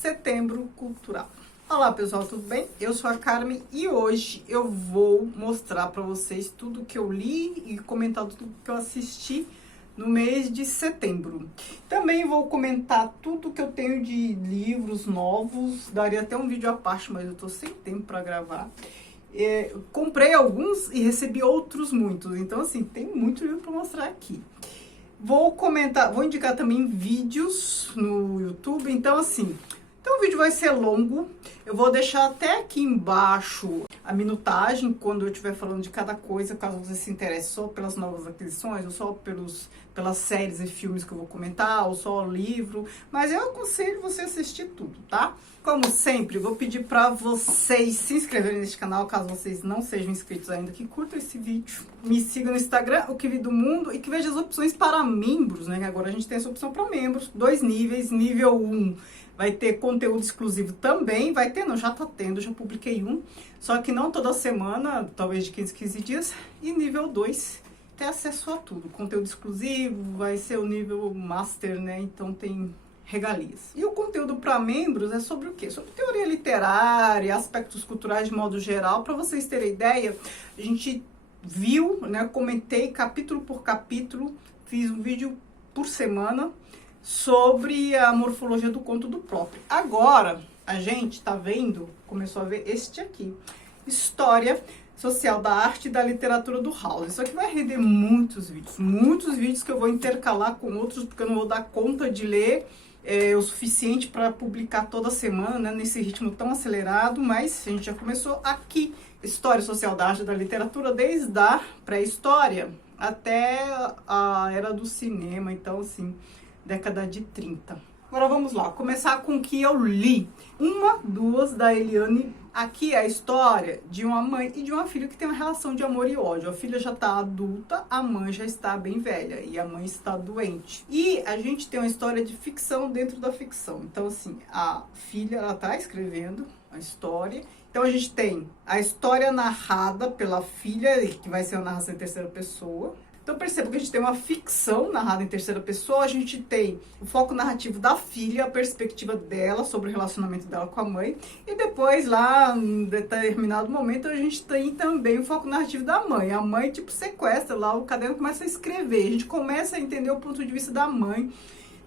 Setembro Cultural. Olá pessoal, tudo bem? Eu sou a Carmen e hoje eu vou mostrar para vocês tudo que eu li e comentar tudo que eu assisti no mês de setembro. Também vou comentar tudo que eu tenho de livros novos, daria até um vídeo à parte, mas eu tô sem tempo para gravar. Comprei alguns e recebi outros muitos, então assim, tem muito livro para mostrar aqui. Vou indicar também vídeos no YouTube, então assim, o vídeo vai ser longo, eu vou deixar até aqui embaixo a minutagem, quando eu estiver falando de cada coisa, caso você se interesse só pelas novas aquisições, ou só pelas séries e filmes que eu vou comentar, ou só o livro, mas eu aconselho você assistir tudo, tá? Como sempre, vou pedir para vocês se inscreverem neste canal, caso vocês não sejam inscritos ainda, que curtam esse vídeo, me sigam no Instagram, o Que Vi do Mundo, e que vejam as opções para membros, né? Agora a gente tem essa opção para membros, 2 níveis, nível 1. Vai ter conteúdo exclusivo também, vai ter, não, já tá tendo, já publiquei um, só que não toda semana, talvez de 15 dias, e nível 2, ter acesso a tudo, conteúdo exclusivo, vai ser o nível master, né, então tem regalias. E o conteúdo para membros é sobre o quê? Sobre teoria literária, aspectos culturais de modo geral, para vocês terem ideia, a gente viu, né, comentei capítulo por capítulo, fiz um vídeo por semana, sobre a morfologia do conto do próprio. Agora, a gente tá vendo, começou a ver este aqui, História Social da Arte e da Literatura do House. Isso aqui vai render muitos vídeos que eu vou intercalar com outros, porque eu não vou dar conta de ler o suficiente para publicar toda semana, né, nesse ritmo tão acelerado, mas a gente já começou aqui, História Social da Arte e da Literatura, desde a pré-história até a era do cinema, então assim, década de 30. Agora vamos lá, começar com o que eu li. Duas da Eliane. Aqui é a história de uma mãe e de uma filha que tem uma relação de amor e ódio. A filha já está adulta, a mãe já está bem velha e a mãe está doente. E a gente tem uma história de ficção dentro da ficção. Então assim, a filha, ela está escrevendo a história. Então a gente tem a história narrada pela filha, que vai ser uma narração em terceira pessoa. Então perceba que a gente tem uma ficção narrada em terceira pessoa, a gente tem o foco narrativo da filha, a perspectiva dela sobre o relacionamento dela com a mãe, e depois lá, em determinado momento, a gente tem também o foco narrativo da mãe. A mãe, tipo, sequestra lá, o caderno começa a escrever, a gente começa a entender o ponto de vista da mãe,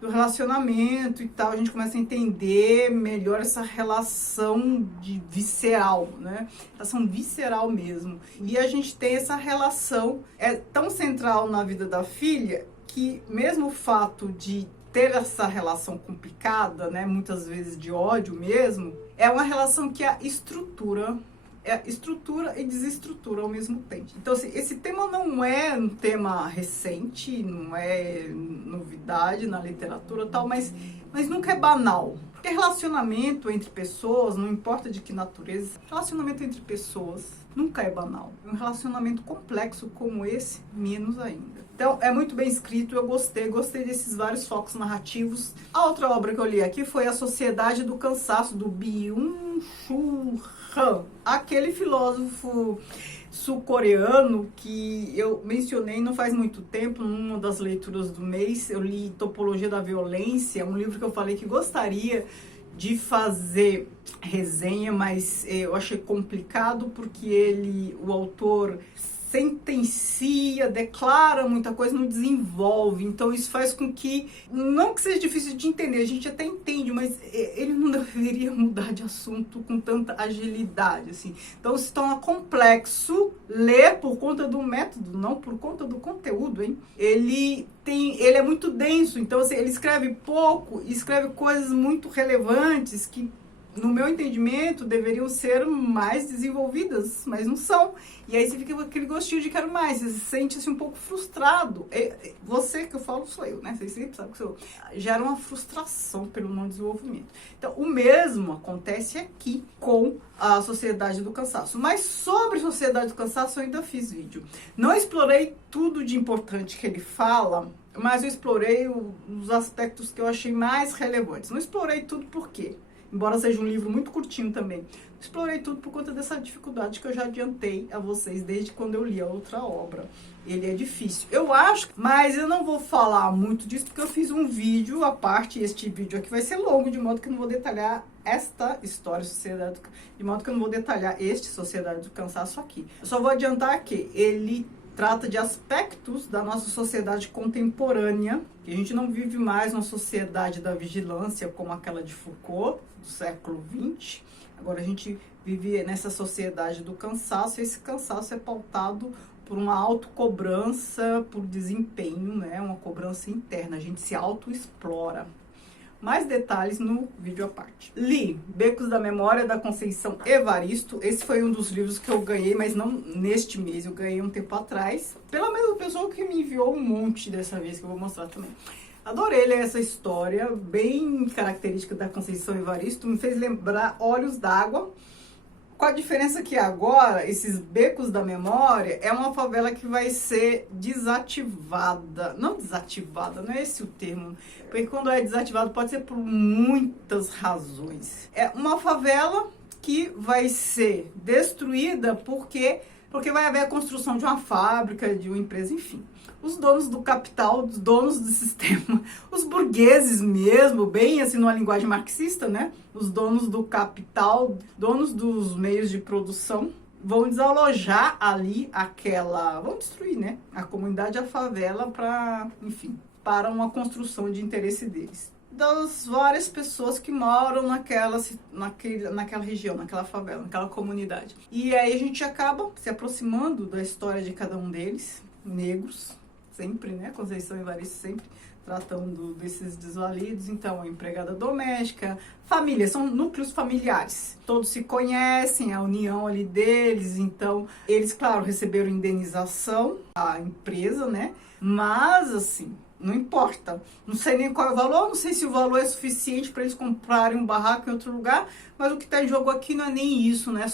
do relacionamento e tal, a gente começa a entender melhor essa relação visceral, né? Relação visceral mesmo. E a gente tem essa relação, é tão central na vida da filha, que mesmo o fato de ter essa relação complicada, né, muitas vezes de ódio mesmo, é uma relação que a estrutura e desestrutura ao mesmo tempo. Então, assim, esse tema não é um tema recente, não é novidade na literatura e tal, mas nunca é banal. Porque relacionamento entre pessoas, não importa de que natureza, relacionamento entre pessoas nunca é banal. Um relacionamento complexo como esse, menos ainda. Então, é muito bem escrito, eu gostei desses vários focos narrativos. A outra obra que eu li aqui foi A Sociedade do Cansaço, do Byung-Chul Han, aquele filósofo sul-coreano que eu mencionei não faz muito tempo, numa das leituras do mês. Eu li Topologia da Violência, um livro que eu falei que gostaria de fazer resenha, mas eu achei complicado porque o autor sentencia, declara muita coisa, não desenvolve. Então isso faz com que, não que seja difícil de entender, a gente até entende, mas ele não deveria mudar de assunto com tanta agilidade, assim. Então se torna complexo ler por conta do método, não por conta do conteúdo, hein? Ele é muito denso, então assim, ele escreve pouco, escreve coisas muito relevantes que, no meu entendimento, deveriam ser mais desenvolvidas, mas não são. E aí você fica com aquele gostinho de quero mais, você se sente assim, um pouco frustrado. Você que eu falo sou eu, né? Vocês sempre sabem que sou eu. Gera uma frustração pelo não desenvolvimento. Então, o mesmo acontece aqui com a Sociedade do Cansaço. Mas sobre a Sociedade do Cansaço eu ainda fiz vídeo. Não explorei tudo de importante que ele fala, mas eu explorei os aspectos que eu achei mais relevantes. Não explorei tudo por quê? embora seja um livro muito curtinho também. Explorei tudo por conta dessa dificuldade que eu já adiantei a vocês desde quando eu li a outra obra. Ele é difícil, eu acho, mas eu não vou falar muito disso porque eu fiz um vídeo à parte, e este vídeo aqui vai ser longo, de modo que eu não vou detalhar esta história, de modo que eu não vou detalhar Sociedade do Cansaço aqui. Eu só vou adiantar que ele trata de aspectos da nossa sociedade contemporânea, que a gente não vive mais numa sociedade da vigilância como aquela de Foucault, do século XX. Agora a gente vive nessa sociedade do cansaço, e esse cansaço é pautado por uma autocobrança, por desempenho, né? Uma cobrança interna, a gente se autoexplora. Mais detalhes no vídeo à parte. Li Becos da Memória, da Conceição Evaristo. Esse foi um dos livros que eu ganhei, mas não neste mês, eu ganhei um tempo atrás, pela mesma pessoa que me enviou um monte dessa vez, que eu vou mostrar também. Adorei ler essa história, bem característica da Conceição Evaristo, me fez lembrar Olhos d'Água, com a diferença que agora, esses Becos da Memória, é uma favela que vai ser desativada. Não desativada, não é esse o termo, porque quando é desativado pode ser por muitas razões. É uma favela que vai ser destruída porque vai haver a construção de uma fábrica, de uma empresa, enfim. Os donos do capital, os donos do sistema, os burgueses mesmo, bem assim numa linguagem marxista, né? Os donos do capital, donos dos meios de produção, vão desalojar ali vão destruir, né? A comunidade, a favela para uma construção de interesse deles. Das várias pessoas que moram naquela região, naquela favela, naquela comunidade. E aí a gente acaba se aproximando da história de cada um deles, negros, sempre, né? Conceição Evaristo sempre tratando desses desvalidos. Então, a empregada doméstica, família, são núcleos familiares. Todos se conhecem, a união ali deles. Então, eles, claro, receberam indenização, a empresa, né? Mas, assim, não importa. Não sei nem qual é o valor, não sei se o valor é suficiente para eles comprarem um barraco em outro lugar, mas o que está em jogo aqui não é nem isso, né?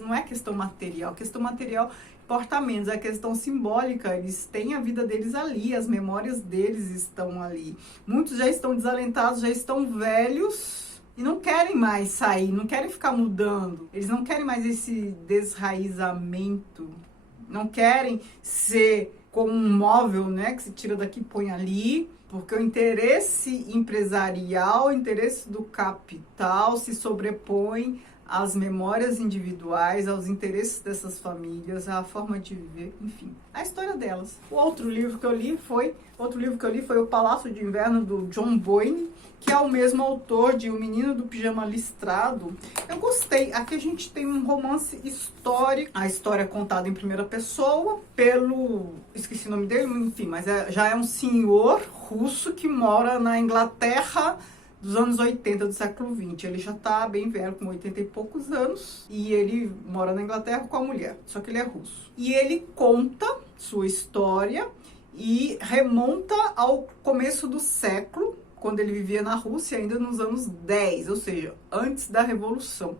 Não é questão material. Questão material importa menos, a questão simbólica, eles têm a vida deles ali, as memórias deles estão ali. Muitos já estão desalentados, já estão velhos e não querem mais sair, não querem ficar mudando. Eles não querem mais esse desraizamento, não querem ser como um móvel, né, que se tira daqui e põe ali, porque o interesse empresarial, o interesse do capital se sobrepõe às memórias individuais, aos interesses dessas famílias, à forma de viver, enfim, a história delas. O outro livro que eu li foi O Palácio de Inverno, do John Boyne, que é o mesmo autor de O Menino do Pijama Listrado. Eu gostei. Aqui a gente tem um romance histórico, a história é contada em primeira pessoa esqueci o nome dele, enfim, mas já é um senhor russo que mora na Inglaterra dos anos 80 do século 20. Ele já tá bem velho, com 80 e poucos anos, e ele mora na Inglaterra com a mulher, só que ele é russo. E ele conta sua história e remonta ao começo do século, quando ele vivia na Rússia, ainda nos anos 10, ou seja, antes da Revolução.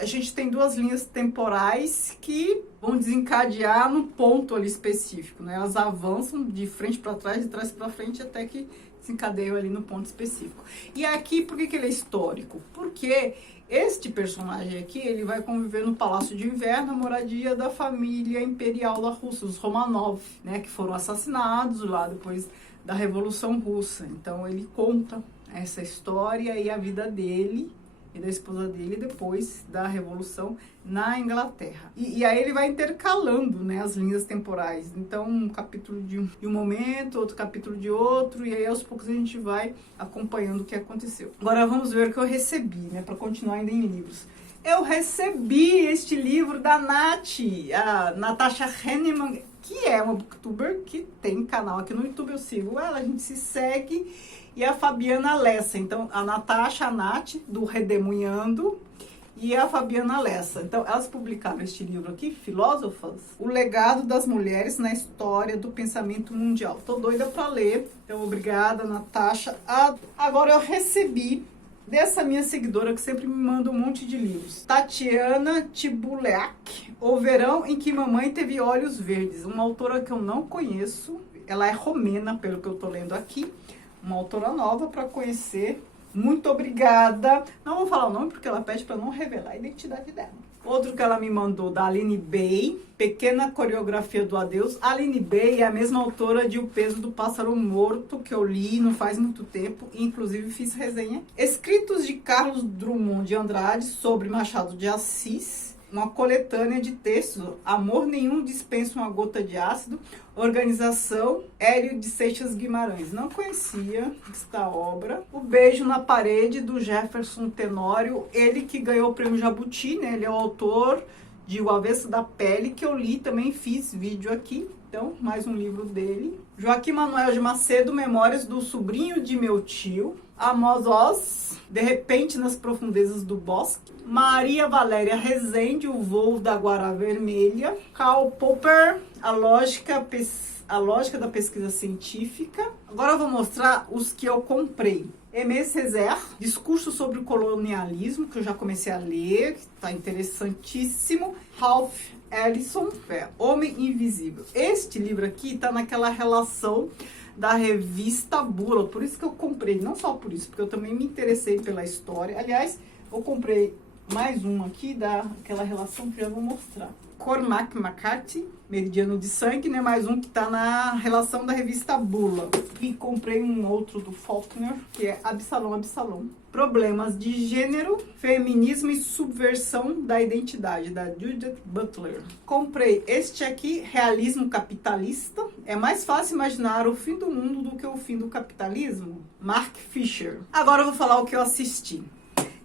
A gente tem duas linhas temporais que vão desencadear num ponto ali específico, né? Elas avançam de frente para trás, de trás para frente, até que se encadeiam ali no ponto específico. E aqui, por que ele é histórico? Porque este personagem aqui, ele vai conviver no Palácio de Inverno, a moradia da família imperial da Rússia, os Romanov, né? Que foram assassinados lá depois da Revolução Russa. Então, ele conta essa história e a vida dele e da esposa dele depois da Revolução na Inglaterra. E aí ele vai intercalando, né, as linhas temporais. Então, um capítulo de um momento, outro capítulo de outro, e aí aos poucos a gente vai acompanhando o que aconteceu. Agora vamos ver o que eu recebi, né, para continuar ainda em livros. Eu recebi este livro da Nath, a Natasha Henneman, que é uma booktuber que tem canal aqui no YouTube, eu sigo ela, a gente se segue, e a Fabiana Lessa. Então, a Natasha, a Nath, do Redemunhando, e a Fabiana Lessa. Então, elas publicaram este livro aqui, Filósofas, o legado das mulheres na história do pensamento mundial. Tô doida para ler, então obrigada, Natasha. Agora eu recebi dessa minha seguidora que sempre me manda um monte de livros, Tatiana Tibuleak, O Verão em que Mamãe Teve Olhos Verdes, uma autora que eu não conheço, ela é romena, pelo que eu tô lendo aqui, uma autora nova para conhecer Muito obrigada. Não vou falar o nome porque ela pede para não revelar a identidade dela. Outro que ela me mandou, da Aline Bay, Pequena Coreografia do Adeus. A Aline Bay é a mesma autora de O Peso do Pássaro Morto, que eu li não faz muito tempo, e inclusive fiz resenha. Escritos de Carlos Drummond de Andrade sobre Machado de Assis. Uma coletânea de textos, Amor Nenhum Dispensa uma Gota de Ácido, organização Hélio de Seixas Guimarães. Não conhecia esta obra. O Beijo na Parede, do Jefferson Tenório, ele que ganhou o prêmio Jabuti, né? Ele é o autor de O Avesso da Pele, que eu li, também fiz vídeo aqui. Então, mais um livro dele. Joaquim Manuel de Macedo, Memórias do Sobrinho de Meu Tio. Amos Oz, De Repente nas Profundezas do Bosque. Maria Valéria Rezende, O Voo da Guará Vermelha. Karl Popper, A Lógica da Pesquisa Científica. Agora eu vou mostrar os que eu comprei. Aimé Césaire, Discurso sobre o Colonialismo, que eu já comecei a ler, está interessantíssimo. Ralph Ellison, Homem Invisível. Este livro aqui está naquela relação da revista Bula, por isso que eu comprei, não só por isso, porque eu também me interessei pela história. Aliás, eu comprei mais um aqui daquela relação que eu já vou mostrar. Cormac McCarthy, Meridiano de Sangue, né? Mais um que tá na relação da revista Bula. E comprei um outro do Faulkner, que é Absalom, Absalom. Problemas de Gênero, Feminismo e Subversão da Identidade, da Judith Butler. Comprei este aqui, Realismo Capitalista. É mais fácil imaginar o fim do mundo do que o fim do capitalismo. Mark Fisher. Agora eu vou falar o que eu assisti.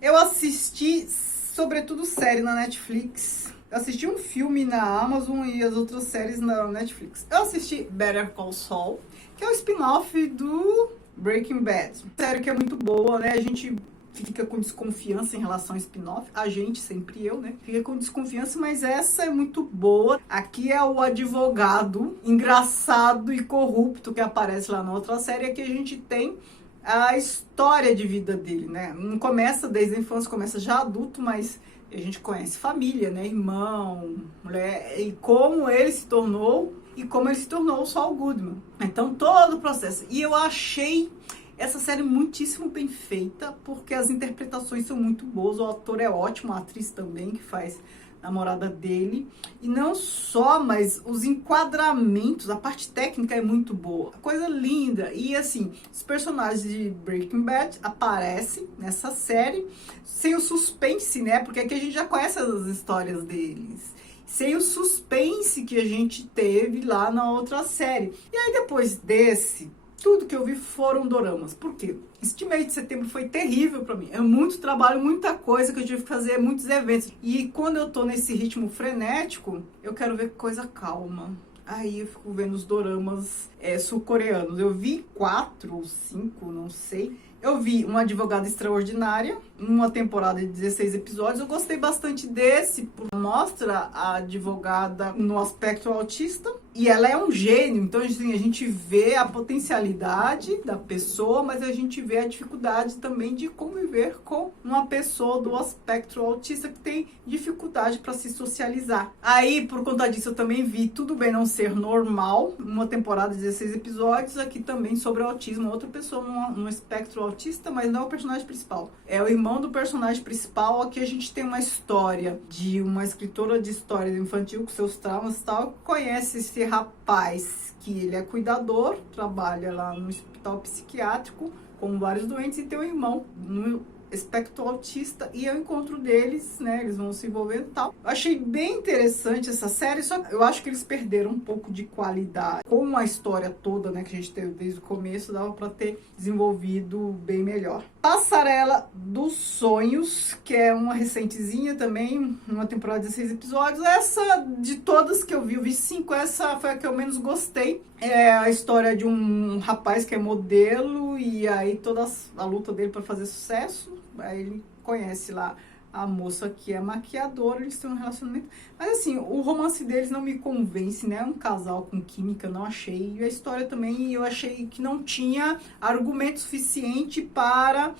Eu assisti, sobretudo, série na Netflix. Eu assisti um filme na Amazon e as outras séries na Netflix. Eu assisti Better Call Saul, que é o spin-off do Breaking Bad. Série que é muito boa, né? A gente fica com desconfiança em relação ao spin-off. A gente, sempre eu, né? Fica com desconfiança, mas essa é muito boa. Aqui é o advogado engraçado e corrupto que aparece lá na outra série. Aqui a gente tem a história de vida dele, né? Não começa desde a infância, começa já adulto, mas a gente conhece família, né? Irmão, mulher, e como ele se tornou o Saul Goodman. Então, todo o processo. E eu achei essa série muitíssimo bem feita, porque as interpretações são muito boas, o ator é ótimo, a atriz também, que faz a namorada dele. E não só, mas os enquadramentos, a parte técnica é muito boa. Coisa linda. E assim, os personagens de Breaking Bad aparecem nessa série sem o suspense, né? Porque aqui a gente já conhece as histórias deles. Sem o suspense que a gente teve lá na outra série. E aí depois desse, tudo que eu vi foram doramas. Por quê? Este mês de setembro foi terrível pra mim. É muito trabalho, muita coisa que eu tive que fazer, muitos eventos. E quando eu tô nesse ritmo frenético, eu quero ver coisa calma. Aí eu fico vendo os doramas sul-coreanos. Eu vi 4 ou 5, não sei. Eu vi Uma Advogada Extraordinária, uma temporada de 16 episódios. Eu gostei bastante desse, porque mostra a advogada no aspecto autista. E ela é um gênio, então assim, a gente vê a potencialidade da pessoa, mas a gente vê a dificuldade também de conviver com uma pessoa do aspecto autista que tem dificuldade para se socializar. Aí, por conta disso, eu também vi Tudo Bem Não Ser Normal, uma temporada de 16 episódios, aqui também sobre autismo. Outra pessoa no espectro autista, mas não é o personagem principal. É o irmão do personagem principal. Aqui a gente tem uma história de uma escritora de história infantil com seus traumas e tal, que conhece esse rapaz que ele é cuidador, trabalha lá no hospital psiquiátrico com vários doentes e tem um irmão no espectro autista e é o encontro deles, né? Eles vão se envolvendo e tal. Eu achei bem interessante essa série, só que eu acho que eles perderam um pouco de qualidade. Com a história toda, né, que a gente teve desde o começo, dava pra ter desenvolvido bem melhor. Passarela dos Sonhos, que é uma recentezinha também, uma temporada de 16 episódios. Essa, de todas que eu vi 5, essa foi a que eu menos gostei. É a história de um rapaz que é modelo e aí toda a luta dele para fazer sucesso. Aí ele conhece lá a moça que é maquiadora, eles têm um relacionamento. Mas assim, o romance deles não me convence, né? É um casal com química, não achei. E a história também, eu achei que não tinha argumento suficiente para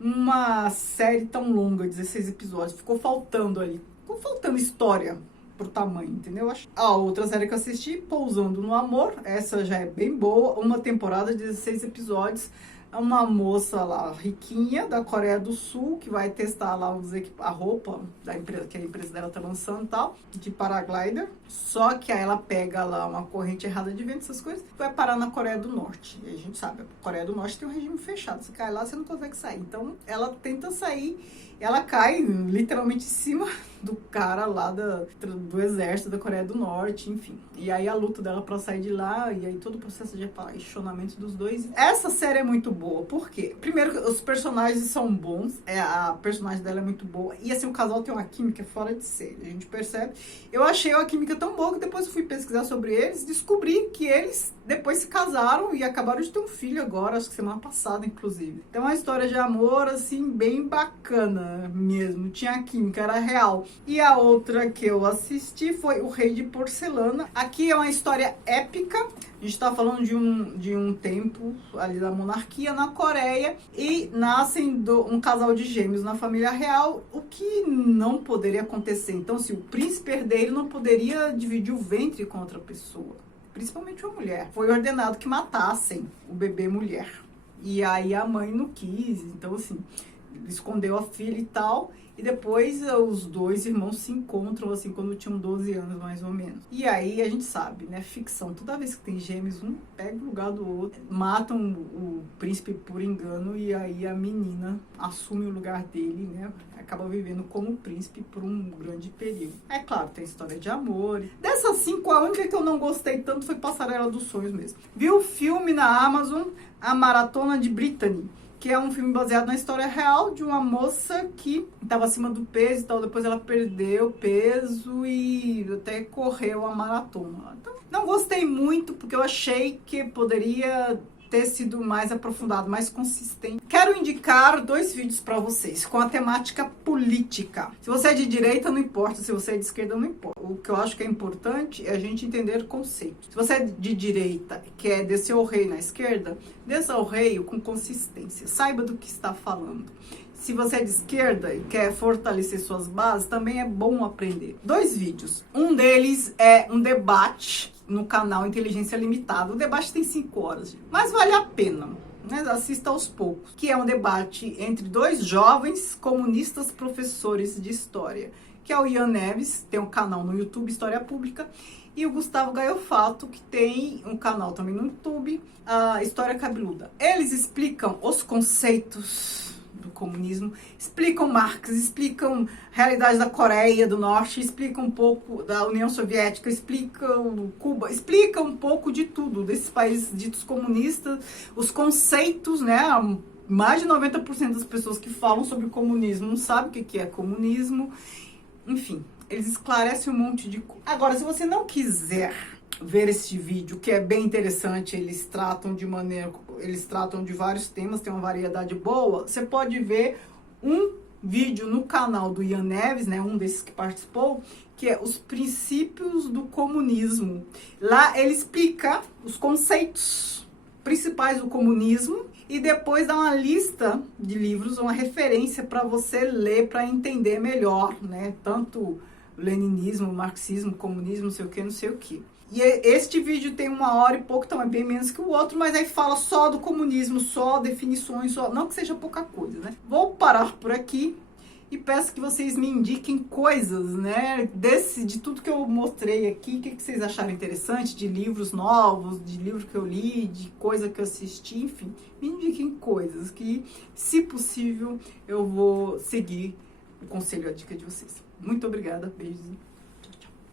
uma série tão longa, 16 episódios. Ficou faltando ali. Ficou faltando história pro tamanho, entendeu? A outra série que eu assisti, Pousando no Amor. Essa já é bem boa. Uma temporada de 16 episódios. uma moça lá, riquinha, da Coreia do Sul, que vai testar lá a roupa da empresa, que a empresa dela tá lançando e tal, de paraglider. Só que aí ela pega lá uma corrente errada de vento, essas coisas, e vai parar na Coreia do Norte. E a gente sabe, a Coreia do Norte tem um regime fechado. Você cai lá, você não consegue sair. Então, ela tenta sair, ela cai literalmente em cima do cara lá do exército da Coreia do Norte, enfim. E aí a luta dela pra sair de lá, e aí todo o processo de apaixonamento dos dois. Essa série é muito boa, por quê? Primeiro, os personagens são bons, a personagem dela é muito boa, e assim, o casal tem uma química fora de série, a gente percebe. Eu achei a química tão boa que depois eu fui pesquisar sobre eles, descobri que eles depois se casaram e acabaram de ter um filho agora, acho que semana passada, inclusive. Então, é uma história de amor, assim, bem bacana mesmo, tinha química, era real. E a outra que eu assisti foi O Rei de Porcelana. Aqui é uma história épica. A gente tá falando de um tempo ali da monarquia na Coreia e nascem um casal de gêmeos na família real, o que não poderia acontecer. Então, se o príncipe herdeiro não poderia dividir o ventre com outra pessoa, principalmente uma mulher. Foi ordenado que matassem o bebê mulher. E aí a mãe não quis, então assim, escondeu a filha e tal. E depois os dois irmãos se encontram, assim, quando tinham 12 anos, mais ou menos. E aí a gente sabe, né? Ficção. Toda vez que tem gêmeos, um pega o lugar do outro. Matam o príncipe por engano e aí a menina assume o lugar dele, né? Acaba vivendo como príncipe por um grande período. É claro, tem história de amor. Dessas 5, a única que eu não gostei tanto foi Passarela dos Sonhos mesmo. Vi o filme na Amazon, A Maratona de Brittany, que é um filme baseado na história real de uma moça que estava acima do peso e tal, depois ela perdeu peso e até correu a maratona. Então, não gostei muito, porque eu achei que poderia ter sido mais aprofundado, mais consistente. Quero indicar 2 vídeos para vocês com a temática política. Se você é de direita, não importa. Se você é de esquerda, não importa. O que eu acho que é importante é a gente entender conceitos. Se você é de direita e quer descer o rei na esquerda, desça o rei com consistência. Saiba do que está falando. Se você é de esquerda e quer fortalecer suas bases, também é bom aprender. 2 vídeos. Um deles é um debate no canal Inteligência Limitada. O debate tem 5 horas, mas vale a pena, né? Assista aos poucos. Que é um debate entre 2 jovens comunistas professores de história, que é o Ian Neves, tem um canal no YouTube, História Pública, e o Gustavo Gaiofato, que tem um canal também no YouTube, a História Cabeluda. Eles explicam os conceitos do comunismo, explicam Marx, explicam a realidade da Coreia do Norte, explicam um pouco da União Soviética, explicam Cuba, explicam um pouco de tudo, desses países ditos comunistas, os conceitos, né? Mais de 90% das pessoas que falam sobre o comunismo não sabem o que é comunismo. Enfim, eles esclarecem um monte de coisa. Agora, se você não quiser ver este vídeo, que é bem interessante, eles tratam de vários temas, tem uma variedade boa, você pode ver um vídeo no canal do Ian Neves, né, um desses que participou, que é Os Princípios do Comunismo. Lá ele explica os conceitos principais do comunismo e depois dá uma lista de livros, uma referência para você ler, para entender melhor, né, tanto leninismo, marxismo, comunismo, não sei o que, não sei o que. E este vídeo tem 1 hora e pouco, então é bem menos que o outro, mas aí fala só do comunismo, só definições, só, não que seja pouca coisa, né? Vou parar por aqui e peço que vocês me indiquem coisas, né? De tudo que eu mostrei aqui, o que vocês acharam interessante, de livros novos, de livro que eu li, de coisa que eu assisti, enfim. Me indiquem coisas que, se possível, eu vou seguir o conselho, a dica de vocês. Muito obrigada, beijos.